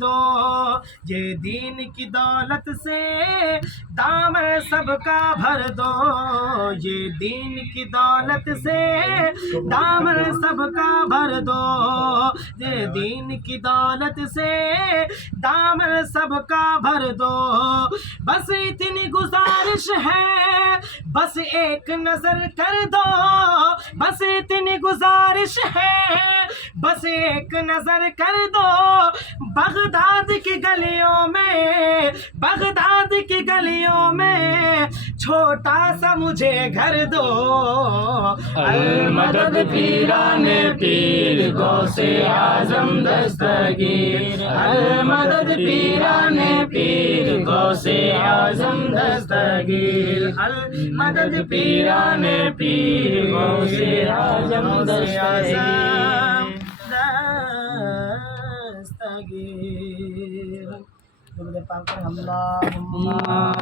دو، یہ دین کی دولت سے دامن سب کا بھر دو، یہ دین کی دولت سے دامن سب کا بھر دو، یہ دین کی دولت سے دامن سب کا بھر دو، بس اتنی گزارش ہے بس ایک نظر کر دو، بس اتنی گزارش ہے بس ایک نظر کر دو، بغداد کی گلیوں میں، بغداد کی گلیوں میں چھوٹا سا مجھے گھر دو، المدد پیران پیر غوث اعظم دستگیر، المدد پیران پیر غوث اعظم دستگیر، المدد پیران پیر غوث اعظم دستگیر۔ درود پاک پر اللہم